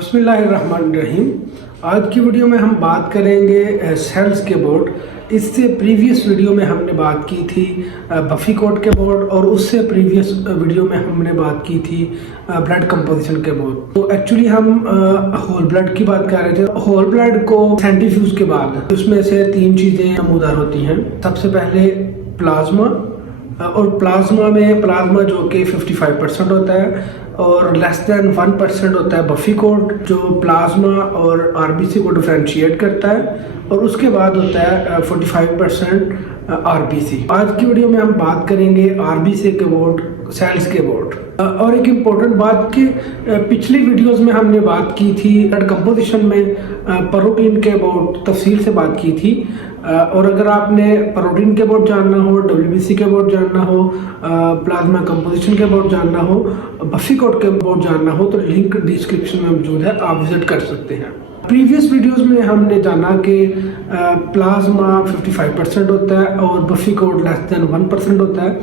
बिस्मिल्लाहिर्रहमानिर्रहीम। आज की वीडियो में हम बात करेंगे सेल्स के बोर्ड। इससे प्रीवियस वीडियो में हमने बात की थी बफी कोड के बोर्ड और उससे प्रीवियस वीडियो में हमने बात की थी ब्लड कंपोजिशन के बोर्ड। तो एक्चुअली हम होल ब्लड की बात कर रहे थे। होल ब्लड को सेंट्रीफ्यूज के बाद उसमें से तीन चीज़ें नमूदार होती हैं। सबसे पहले प्लाज्मा, और प्लाज्मा जो कि 55% होता है और लेस देन 1% होता है बफी कोड, जो प्लाज्मा और आरबीसी को डिफरेंशिएट करता है, और उसके बाद होता है 45% आरबीसी। आज की वीडियो में हम बात करेंगे आरबीसी के बोर्ड, सेल्स के बोर्ड। और एक इम्पोर्टेंट बात कि पिछली वीडियोस में हमने बात की थी ब्लड कंपोजिशन में प्रोटीन के बोर्ड तफसील से बात की थी। और अगर आपने प्रोटीन के बोर्ड जानना हो, डब्ल्यूबीसी के बोर्ड जानना हो, प्लाज्मा कंपोजिशन के बोर्ड जानना हो, बफी कोड के बोर्ड जानना हो, तो लिंक डिस्क्रिप्शन में मौजूद है, आप विजिट कर सकते हैं। प्रीवियस वीडियोस में हमने जाना कि प्लाज्मा 55% होता है और बफी कोड लेस देन 1% होता है,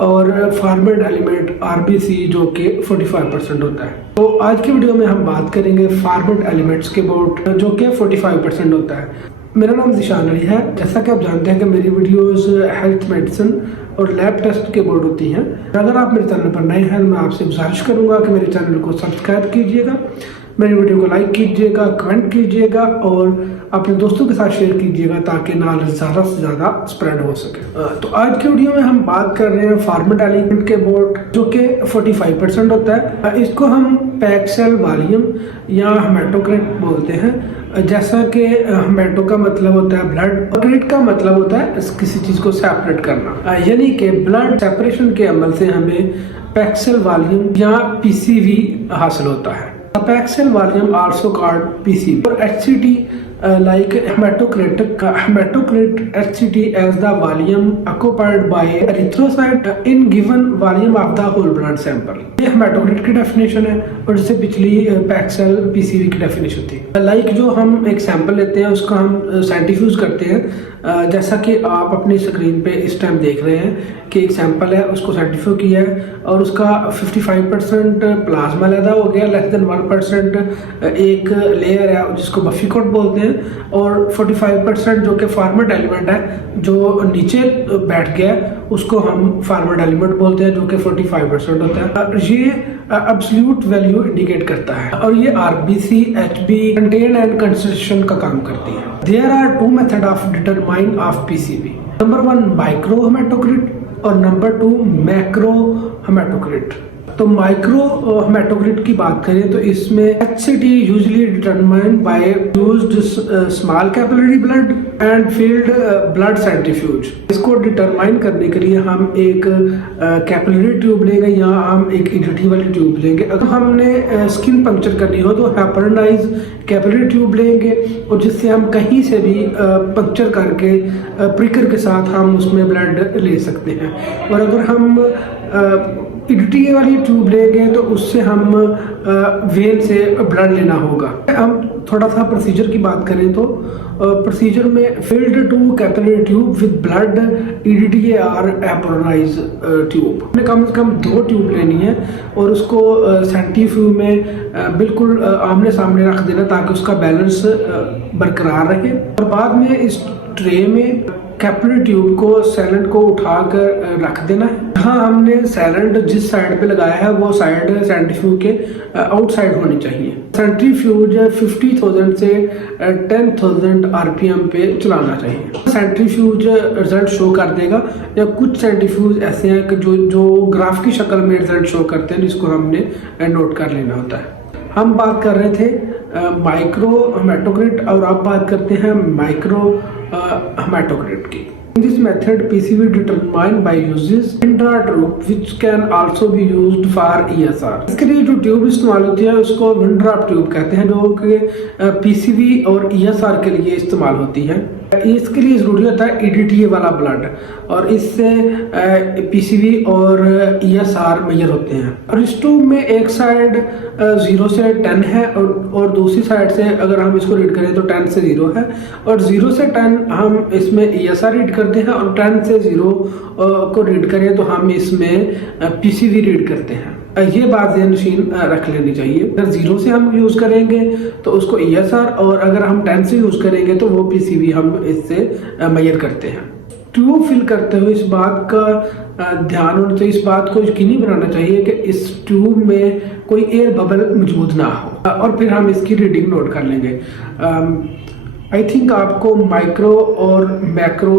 और फॉर्मेट एलिमेंट आरबीसी जो कि 45% होता है। तो आज की वीडियो में हम बात करेंगे फॉर्मेट एलिमेंट्स के बोर्ड जो कि 45% होता है। मेरा नाम ज़िशान अली है। जैसा कि आप जानते हैं कि मेरी वीडियोस हेल्थ, मेडिसिन और लैब टेस्ट के बोर्ड होती हैं। अगर आप मेरे चैनल पर नए हैं, मैं आपसे गुजारिश करूंगा कि मेरे चैनल को सब्सक्राइब कीजिएगा, मेरी वीडियो को लाइक कीजिएगा, कमेंट कीजिएगा और अपने दोस्तों के साथ शेयर कीजिएगा ताकि नॉलेज ज़्यादा से ज़्यादा स्प्रेड हो सके। तो आज की वीडियो में हम बात कर रहे हैं फॉर्मेट एलिमेंट के बोर्ड जो कि 45% होता है। इसको हम पैक्ड सेल वॉल्यूम या हेमेटोक्रिट बोलते हैं। जैसा कि हेमेटो का मतलब होता है ब्लड और क्रिट का मतलब होता है किसी चीज़ को सेपरेट करना, यानी कि ब्लड सेपरेशन के अमल से हमें पैक्ड सेल वॉल्यूम या पीसीवी हासिल होता है। Packed cell volume also called PCV और HCT like hematocrit HCT as the volume occupied by erythrocyte in given volume of the whole blood sample। ये हेमेटोक्रिट की डेफिनेशन है और इससे पिछली पैक्ड सेल पीसीवी की डेफिनेशन थी। लाइक जो हम एक सैंपल लेते हैं उसका हम सेंट्रीफ्यूज करते हैं, जैसा कि आप अपनी स्क्रीन पे इस टाइम देख रहे हैं कि एक सैंपल है, उसको सेंट्रीफ्यूज किया है और उसका 55% प्लाज्मा लैदा हो गया, लेस देन 1% एक लेयर है जिसको बफी कोड बोलते हैं, और 45% जो कि फॉर्मेट एलिमेंट है जो नीचे बैठ गया उसको हम फॉर्मेट एलिमेंट बोलते हैं जो कि 45% होता है। ये एब्सोल्यूट वैल्यू इंडिकेट करता है और ये RBC, HB, content and concentration का काम करती है। There are two method of determine of PCB. Number 1 micro haematocrit और नंबर 2 मैक्रो हेमेटोक्रिट। तो माइक्रो हेमेटोक्रिट की बात करें तो इसमें HCT usually determined by used small capillary blood and filled blood centrifuge. इसको डिटरमाइन करने के लिए हम एक कैपिलरी ट्यूब लेंगे या हम एक ईडीटी वाली ट्यूब लेंगे। अगर हमने स्किन पंक्चर करनी हो तो हेपरनाइज कैपिलरी ट्यूब लेंगे और जिससे हम कहीं से भी पंक्चर करके प्रिकर के साथ हम उसमें ब्लड ले सकते हैं। और अगर हम ईडीटी वाली ट्यूब लेंगे तो उससे हम वेन से ब्लड लेना होगा। हम थोड़ा सा प्रोसीजर की बात करें तो प्रोसीजर में filled two capillary tube with blood EDT और हेपरनाइज ट्यूब। हमने कम से कम 2 ट्यूब लेनी है और उसको सेंट्रीफ्यूज में बिल्कुल आमने सामने रख देना ताकि उसका बैलेंस बरकरार रहे। और बाद में इस ट्रे में कैपिलरी ट्यूब को सैलेंट को उठाकर रख देना है। हाँ, हमने सैलेंट जिस साइड पे लगाया है वो साइड सेंट्रीफ्यूज के आउटसाइड होनी चाहिए। सेंट्रीफ्यूज 50,000 से 10,000 आरपीएम पे चलाना चाहिए। सेंट्रीफ्यूज रिजल्ट शो कर देगा, या कुछ सेंट्रीफ्यूज ऐसे हैं कि जो ग्राफ की शक्ल में रिजल्ट शो करते हैं, जिसको हमने नोट कर लेना होता है। हम बात कर रहे थे माइक्रो हेमेटोक्रिट और अब बात करते हैं माइक्रो हेमेटोक्रिट की। In this method, PCV determined by uses Windra tube, which can also be used for ESR। इसके लिए जो ट्यूब इस्तेमाल होती है उसको विंड्रा ट्यूब कहते हैं, जो कि PCV और ESR के लिए इस्तेमाल होती है। इसके लिए ज़रूरी होता है ईडीटीए वाला ब्लड, और इससे पीसीवी और ESR मेजर होते हैं। और इस ट्यूब में एक साइड 0 से 10 है और दूसरी साइड से अगर हम इसको रीड करें तो 10 से 0 है, और 0 से 10 हम इसमें ESR रीड करते हैं, और 10 से 0 को रीड करें तो हम इसमें पीसीवी रीड करते हैं। ये बात नशीन रख लेनी चाहिए। अगर 0 से हम यूज़ करेंगे तो उसको ESR, और अगर हम 10 से यूज़ करेंगे तो वो PCV हम इससे मेजर करते हैं। ट्यूब फिल करते हुए इस बात का ध्यान होना चाहिए, इस बात को यकीनी बनाना चाहिए कि इस ट्यूब में कोई एयर बबल मौजूद ना हो, और फिर हम इसकी रीडिंग नोट कर लेंगे। आई थिंक आपको माइक्रो और मैक्रो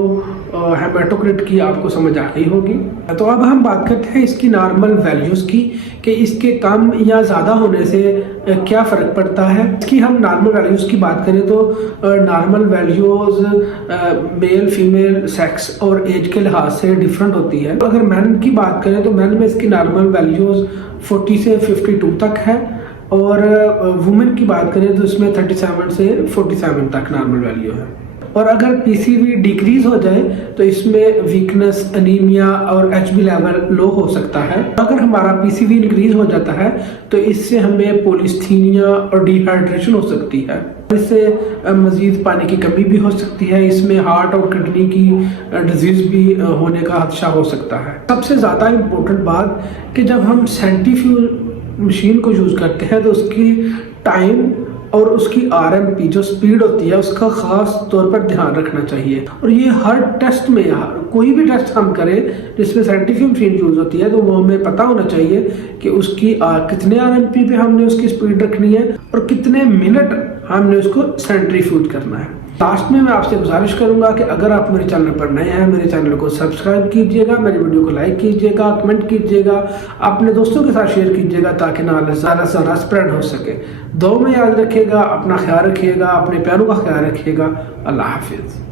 हेमाटोक्रिट की आपको समझ आ गई होगी। तो अब हम बात करते हैं इसकी नॉर्मल वैल्यूज़ की, कि इसके कम या ज़्यादा होने से क्या फ़र्क पड़ता है। इसकी हम नॉर्मल वैल्यूज़ की बात करें तो normal values male female sex और एज के लिहाज से डिफरेंट होती है। अगर मैन की बात करें तो मैन में इसकी नॉर्मल वैल्यूज़ 40 से 52 तक है, और वुमेन की बात करें तो इसमें 37 से 47 तक नॉर्मल वैल्यू है। और अगर PCV डिक्रीज हो जाए तो इसमें वीकनेस, अनीमिया और HB लेवल लो हो सकता है। अगर हमारा PCV इंक्रीज हो जाता है तो इससे हमें पोलिस्थीनिया और डिहाइड्रेशन हो सकती है। इससे मजीद पानी की कमी भी हो सकती है। इसमें हार्ट और किडनी की डिजीज भी होने का खदशा हो सकता है। सबसे ज़्यादा इम्पोर्टेंट बात कि जब हम सेंट्रीफ्यूज मशीन को यूज़ करते हैं तो उसकी टाइम और उसकी RMP जो स्पीड होती है उसका ख़ास तौर पर ध्यान रखना चाहिए। और ये हर टेस्ट में, कोई भी टेस्ट हम करें जिसमें सेंट्रीफ्यूज मशीन यूज़ होती है तो वो हमें पता होना चाहिए कि उसकी कितने RMP पे हमने उसकी स्पीड रखनी है और कितने मिनट हमने उसको सेंट्रीफ्यूज करना है। लास्ट में मैं आपसे गुजारिश करूंगा कि अगर आप मेरे चैनल पर नए हैं, मेरे चैनल को सब्सक्राइब कीजिएगा, मेरी वीडियो को लाइक कीजिएगा, कमेंट कीजिएगा, अपने दोस्तों के साथ शेयर कीजिएगा ताकि नॉलेज ज़्यादा से ज़्यादा स्प्रेड हो सके। दुआ में याद रखिएगा, अपना ख्याल रखिएगा, अपने प्यारों का ख्याल रखिएगा। अल्लाह हाफिज़।